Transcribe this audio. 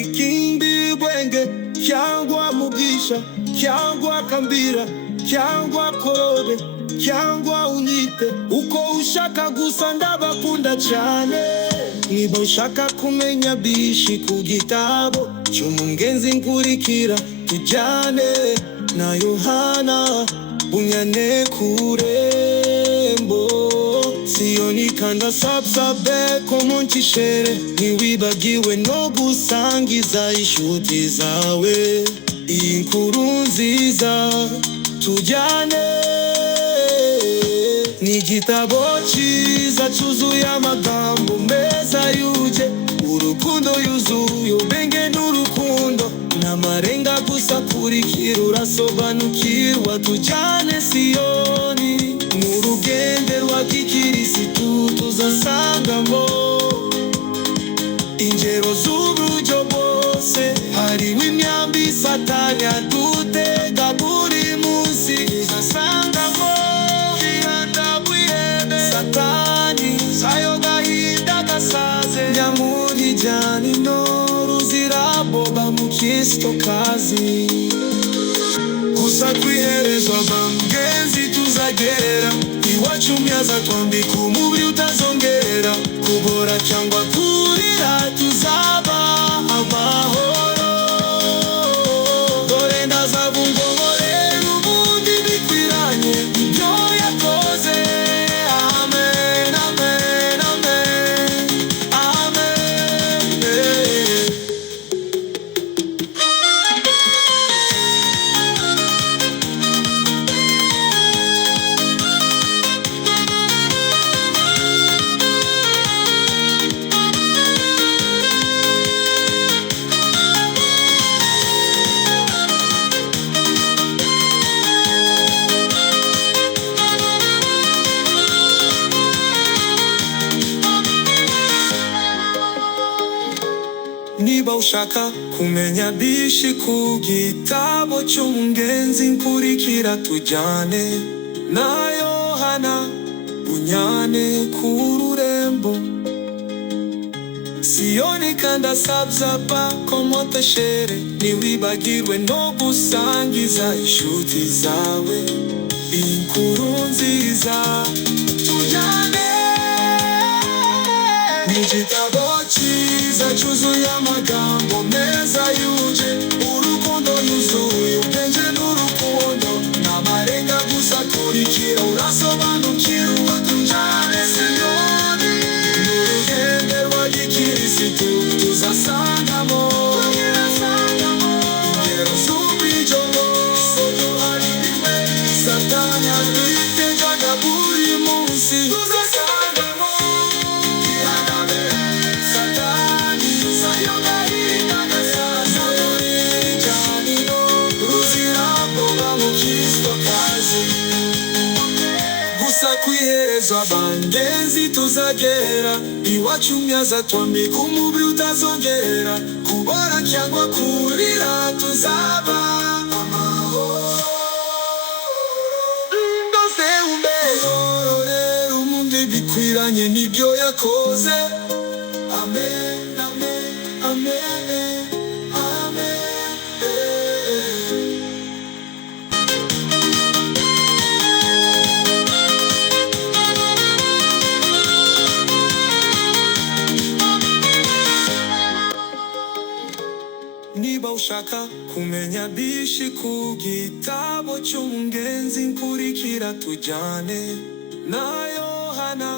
ikindi bwenge cyangwa mugisha cyangwa kambira cyangwa korobe cyangwa unyite uko ushaka, gusa ndabakunda cyane. Niba ushaka kumenya byinshi ku gitabo cy'umugenzi nkurikira tujyane na Yohana Bunyane ku Rembo. Siyoni kanda subscribe komoncishere, ntiwibagiwe no gusangiza inshuti zawe inkuru nziza tujyane. Ni igitabo cyiza cyuzuye amagambo meza yuje urukundo, yuzuye ubwenge n'urukundo n'amarenga gusa. Kurikira urasobanukirwa tujyane Siyoni, n'urugendo rwa gikirisitu tuzasangamo ingero z'uburyo bwose. Hariho imyambi Satani adutega buri munsi, tuzasangamo Satani sayo gahinda gasaze, nyamuri jani no ruziraboba mu Kristo kazi. Gusa kwiherezwa bamugenzi tuzagera iwacu, myaza twambika umubiri utazongera kubora cyangwa kurira, tuzaba amahoro. Dore ndazabungomorera ubundi bikwiranye ibyo yakoze. Niba ushaka kumenya byinshi ku gitabo cy'umugenzi nkurikira tujyane na Yohana Bunyane ku Rembo. Siyoni kanda subscribe komoncishere, ntiwibagirwe no gusangiza inshuti zawe inkuru nziza tujyane. Ni igitabo cyiza cyuzuye amagambo meza yuje urukundo, yuzuye ubwenge n'urukundo n'amarenga gusa. Kurikira urasobanukirwa tujyane Siyoni, n'urugendo rwa gikirisitu tuzasangamo ingero z'uburyo bwose. Duhaririwe Satani adutega buri munsi, tuzasangamo kwiherezwa bangenzi tuzagera iwacu, myaza twambika umubiri utazongera kubora cyangwa kurira, tuzaba amahoro. Ndose umberorera umundi bikwiranye n'ibyo yakoze. Amen, amen, amen, amen. Niba ushaka kumenya byinshi ku gitabo cy'umugenzi nkurikira tujyane na Yohana